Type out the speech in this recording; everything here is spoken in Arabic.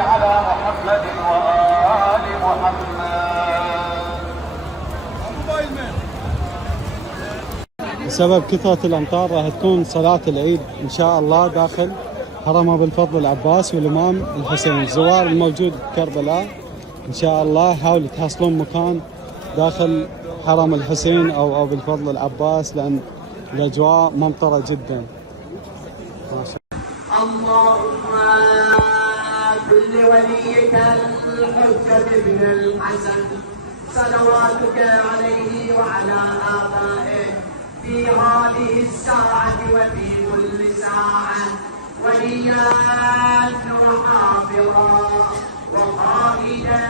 على محمد وآل محمد. بسبب كثرة الأمطار راح تكون صلاة العيد إن شاء الله داخل حرم أبي الفضل العباس والإمام الحسين. الزوار الموجود بكربلاء إن شاء الله حاولوا تحصلون مكان داخل حرم الحسين أو أبي الفضل العباس، لأن الأجواء ممطرة جدا. اللهم كل وليك الحجة ابن الحسن صلواتك عليه وعلى آبائه في هذه الساعة وفي كل ساعة وليا وحافظا وقائدا